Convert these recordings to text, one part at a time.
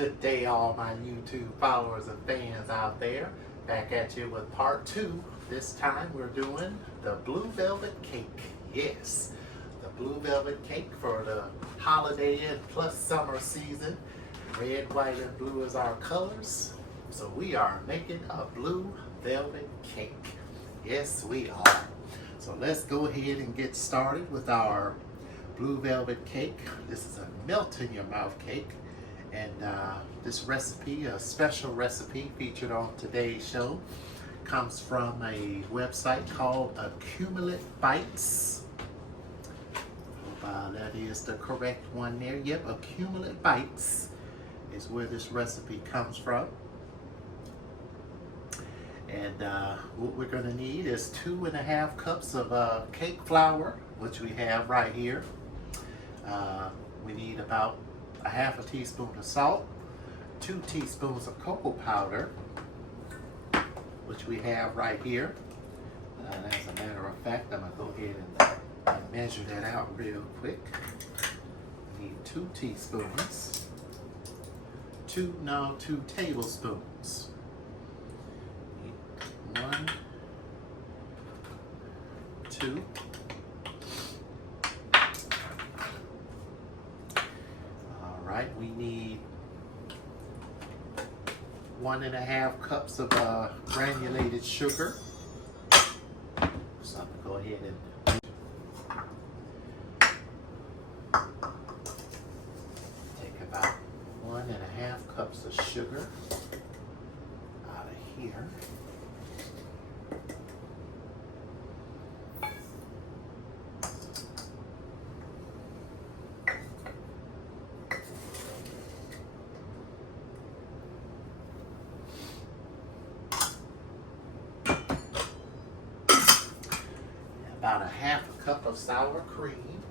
Good day, all my YouTube followers and fans out there. Back at you with part 2. This time we're doing the blue velvet cake. Yes, the blue velvet cake for the holiday and plus summer season. Red, white, and blue is our colors. So we are making a blue velvet cake. Yes, we are. So let's go ahead and get started with our blue velvet cake. This is a melt in your mouth cake. And this recipe, a special recipe featured on today's show, comes from a website called Accumulate Bites. Hope that is the correct one there. Yep, Accumulate Bites is where this recipe comes from. And what we're going to need is 2.5 cups of cake flour, which we have right here. We need about 1/2 teaspoon of salt, 2 teaspoons of cocoa powder, which we have right here. And as a matter of fact, I'm going to go ahead and measure that out real quick. We need 2 teaspoons, 2 tablespoons. 1, 2. We need 1.5 cups of granulated sugar. So I'm going to go ahead and take about 1.5 cups of sugar out of here. About 1/2 cup of sour cream.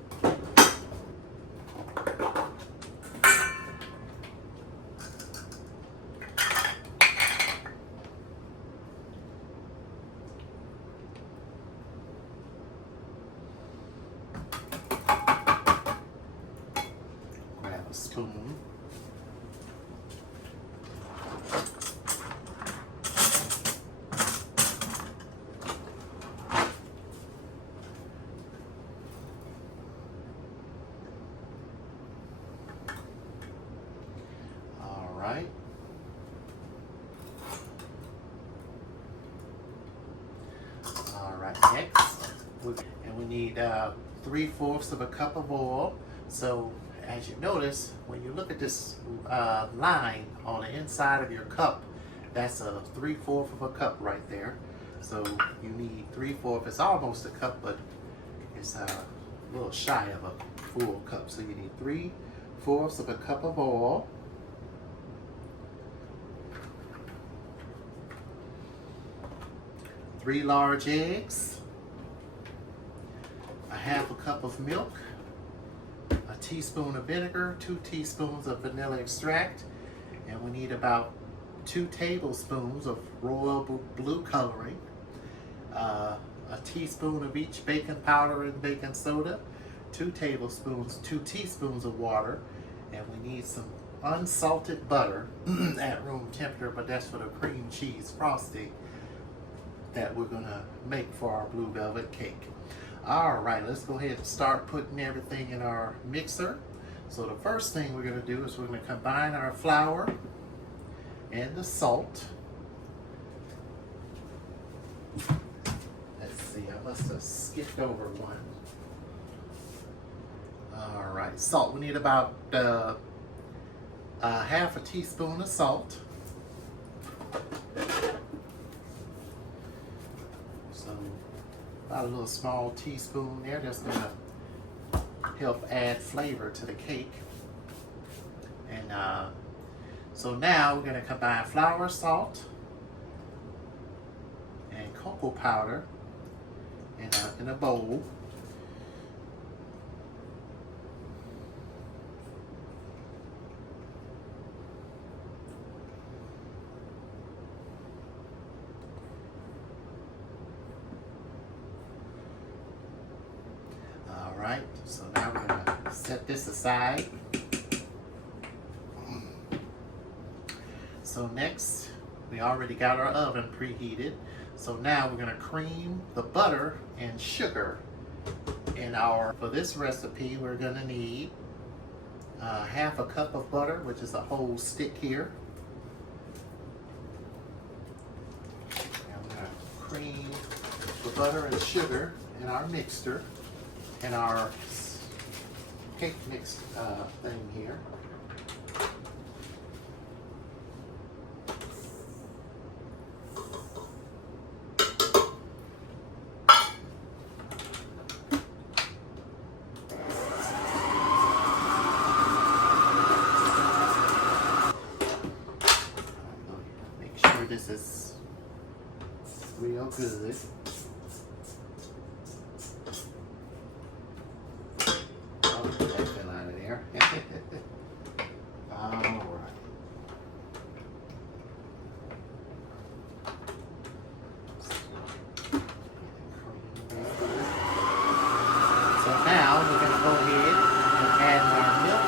Grab a spoon. Right. All right, next, we need 3/4 of a cup of oil. So as you notice, when you look at this line on the inside of your cup, that's a 3/4 of a cup right there. So you need 3/4. It's almost a cup, but it's a little shy of a full cup. So you need 3/4 of a cup of oil. 3 large eggs, 1/2 cup of milk, a teaspoon of vinegar, 2 teaspoons of vanilla extract, and we need about 2 tablespoons of royal blue coloring, a teaspoon of each baking powder and baking soda, 2 teaspoons of water, and we need some unsalted butter at room temperature, but that's for the cream cheese frosting that we're gonna make for our blue velvet cake. All right, let's go ahead and start putting everything in our mixer. So the first thing we're gonna do is we're gonna combine our flour and the salt. Let's see, I must have skipped over one. All right, salt. We need about 1/2 teaspoon of salt. About a little small teaspoon there. That's going to help add flavor to the cake. And so now we're going to combine flour, salt, and cocoa powder in a bowl. Alright, so now we're going to set this aside. So next, we already got our oven preheated. So now we're gonna cream the butter and sugar in our, for this recipe, we're gonna need half a cup of butter, which is a whole stick here. And we're gonna cream the butter and sugar in our mixture, in our cake mix thing here. This is real good. Oh, that fell out of there. All right. So now we're going to go ahead and add our milk,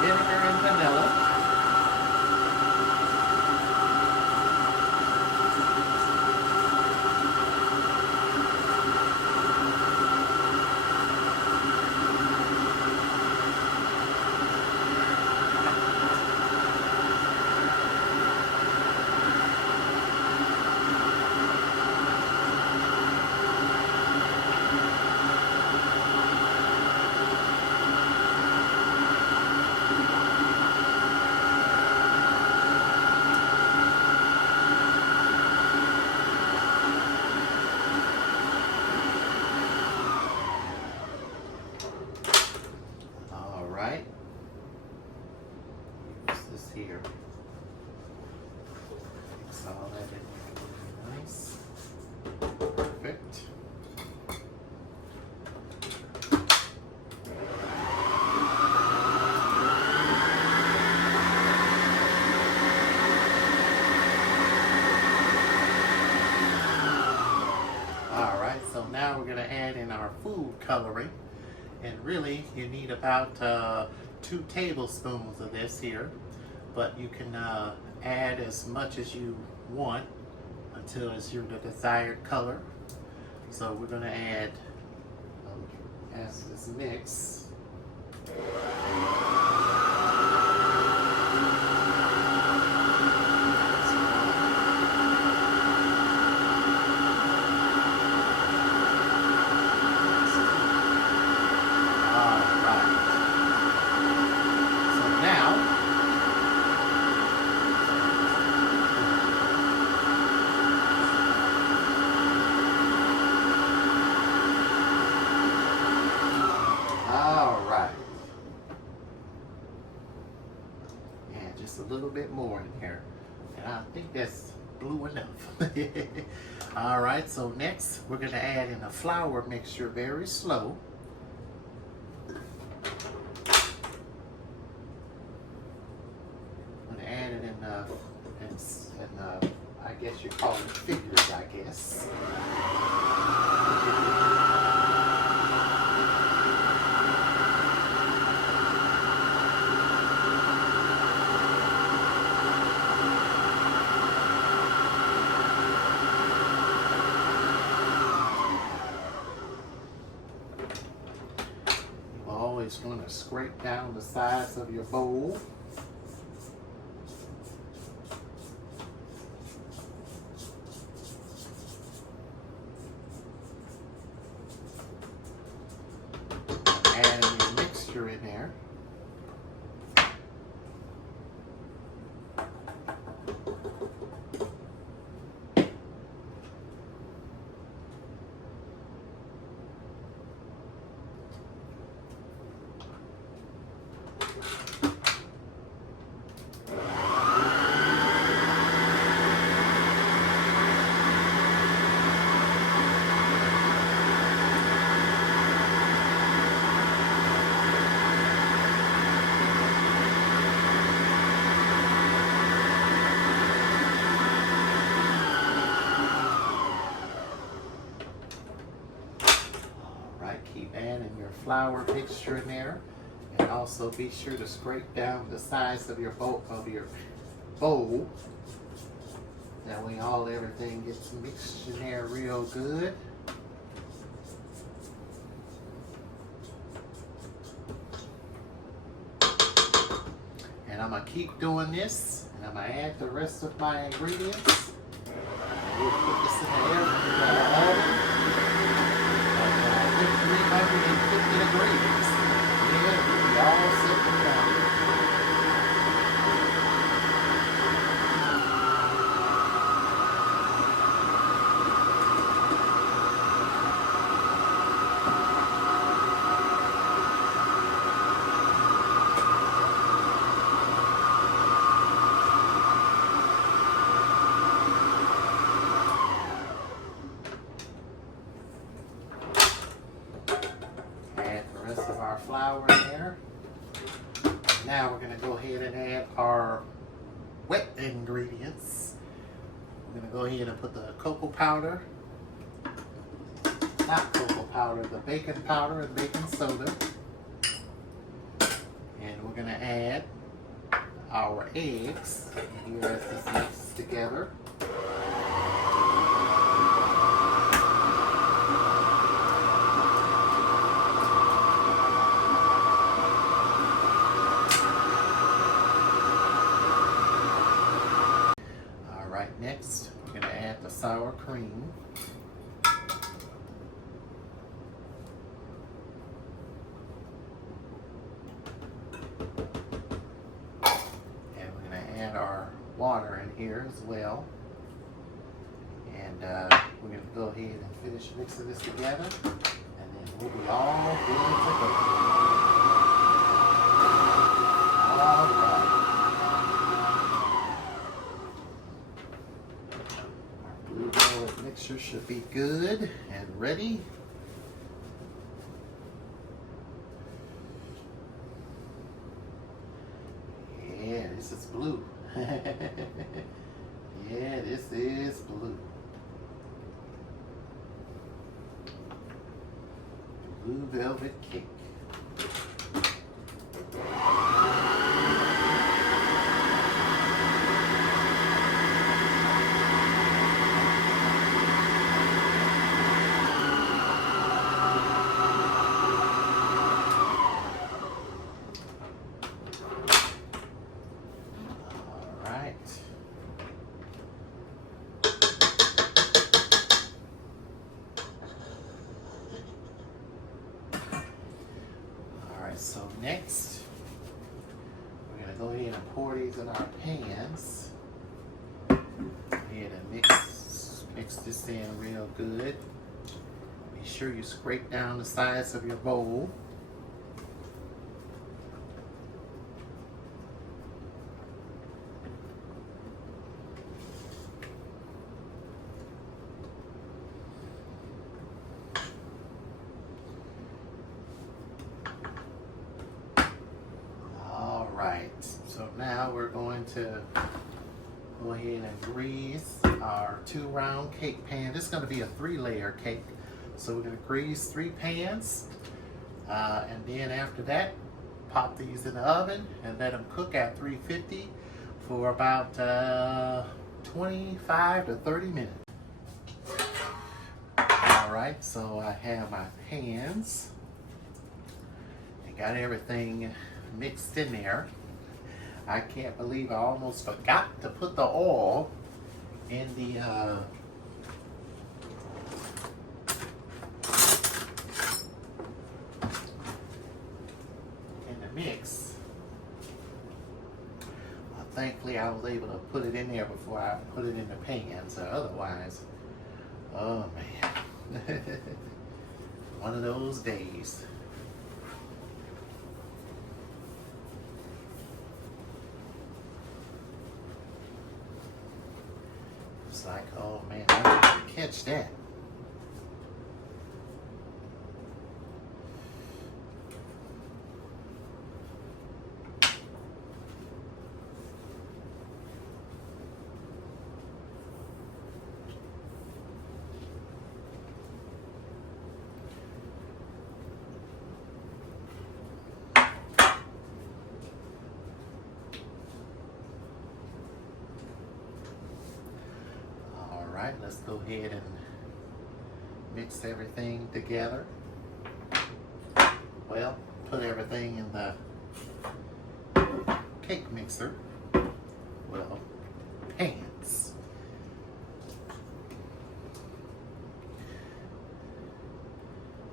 vinegar, and vanilla. Here. Mix all that in there nice. Perfect. Alright, so now we're going to add in our food coloring. And really, you need about 2 tablespoons of this here. But you can add as much as you want until it's the desired color. So we're going to add, as this mix, a little bit more in here, and I think that's blue enough. All right, so next we're going to add in a flour mixture very slow. I'm going to add it in I guess you call it figures, I guess. Always going to scrape down the sides of your bowl. Adding your mixture in there. Keep adding your flour mixture in there, and also be sure to scrape down the sides of your bowl, of your bowl. That way everything gets mixed in there real good. And I'm gonna keep doing this, and I'm gonna add the rest of my ingredients. And we'll put this in the oven at 350 degrees. Yeah, we'll be all set and done. Add the rest of our flour in there. Now we're going to go ahead and add our wet ingredients. We're going to go ahead and put the cocoa powder, not cocoa powder, the baking powder and baking soda. And we're going to add our eggs here as this mixes together. Next, we're going to add the sour cream. And we're going to add our water in here as well. And we're going to go ahead and finish mixing this together. And then we'll be all good to go. All right. Mixture should be good and ready. Yeah, this is blue. Yeah, this is blue. Blue velvet cake. So next, we're going to go ahead and pour these in our pans. Go ahead and mix this in real good. Be sure you scrape down the sides of your bowl. So now we're going to go ahead and grease our 2-round cake pan. This is going to be a 3-layer cake. So we're going to grease 3 pans. And then after that, pop these in the oven and let them cook at 350 for about 25 to 30 minutes. All right, so I have my pans. I got everything mixed in there. I can't believe I almost forgot to put the oil in the mix. Thankfully, I was able to put it in there before I put it in the pan. So otherwise, oh man, one of those days. It's like, oh man, I didn't catch that. Alright, let's go ahead and mix everything together. Well, put everything in the cake mixer. Well, pans.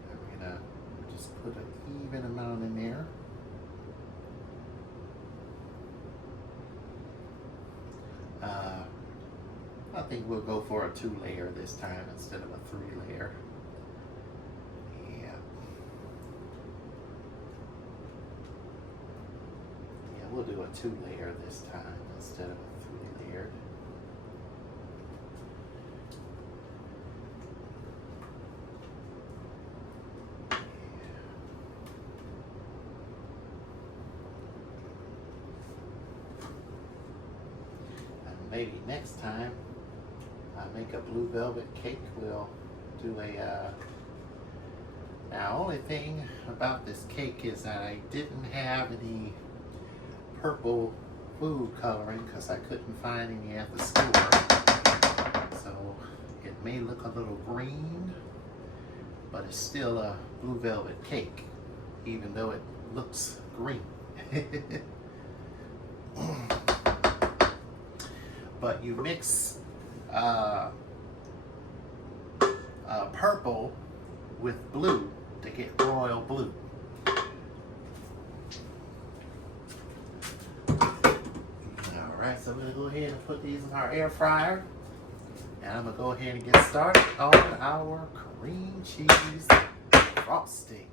I'm gonna just put an even amount in there. I think we'll go for a 2-layer this time instead of a 3-layer. Yeah, we'll do a 2-layer this time instead of a 3-layered. And maybe next time I make a blue velvet cake, we'll do a, now only thing about this cake is that I didn't have any purple food coloring because I couldn't find any at the store. So it may look a little green, but it's still a blue velvet cake, even though it looks green. But you mix purple with blue to get royal blue. Alright, so I'm going to go ahead and put these in our air fryer. And I'm going to go ahead and get started on our cream cheese frosting.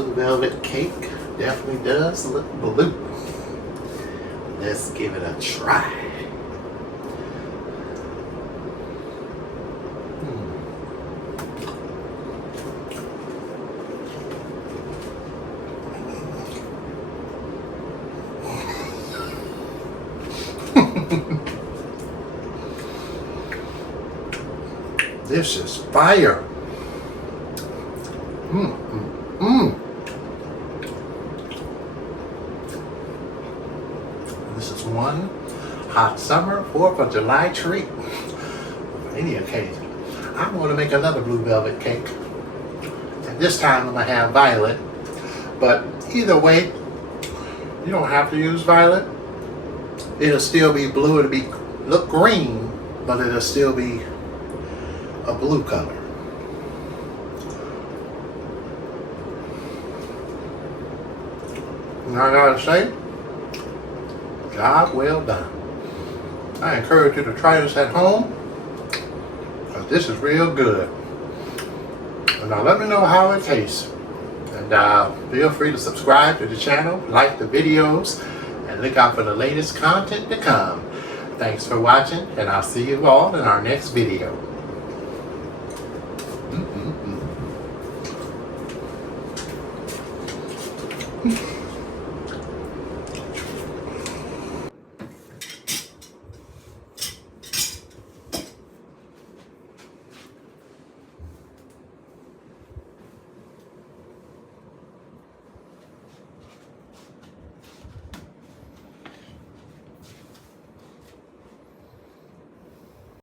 blue velvet cake definitely does look blue. Let's give it a try. This is fire. This is one hot summer 4th of July treat. For any occasion. I'm going to make another blue velvet cake. And this time I'm going to have violet. But either way, you don't have to use violet. It'll still be blue. It'll look green, but it'll still be a blue color. And I gotta say, job well done. I encourage you to try this at home, because this is real good. And now let me know how it tastes. And feel free to subscribe to the channel, like the videos, and look out for the latest content to come. Thanks for watching, and I'll see you all in our next video.